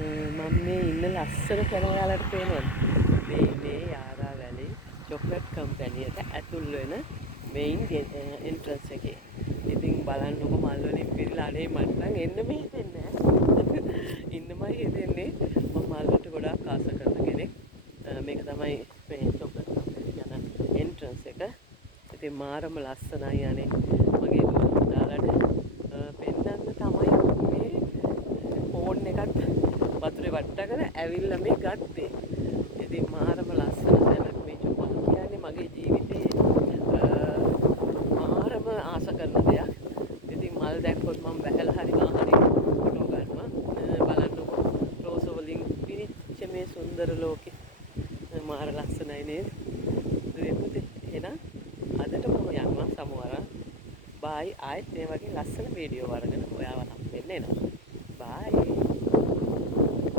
මම මේ ඉන්න ලස්සන තැන ඔයාලට පේනවද? මේ ඉන්නේ යාරා වැලි චොක්ලට් කම්පැනියට ඇතුල් වෙන මේන් එන්ට්‍රන්ස් එකේ. ඉතින් බලන්නකො මල් වලින් පිරීලා අනේ මට නම් එන්නම හිතෙන්නේ නැහැ. ඉන්නමයි හිතෙන්නේ. මම මල් වලට ගොඩාක් ආස කරන කෙනෙක්. මේක තමයි මේ චොක්ලට් කම්පැනි යන එන්ට්‍රන්ස් එක. ඉතින් මාරම ලස්සනයි අනේ. මගේ දාලාට පෙන්නන්න තමයි මේ ෆෝන් එකත් වතුරේ වට්ටගෙන ඇවිල්ලා මේ ගත්තේ. ඉතින් මාරම ලස්සන තැනක් මේ චොපන් කියන්නේ මගේ ජීවිතේ මාරම ආස කරන දෙයක්. ඉතින් මල් දැක්කොත් මම බැහැලා හරි හරි ෆොටෝ ගන්නවා. බලන්නකො රෝස වලින් පිරිච්ච මේ සුන්දර ලෝකේ මාර ලස්සනයි නේද? එහෙනම් අදට මම යනවා සමවරන්. බයි ආයෙත් මේ වගේ ලස්සන වීඩියෝ වරගෙන ඔයාව හම්බෙන්න එනවා. බයි.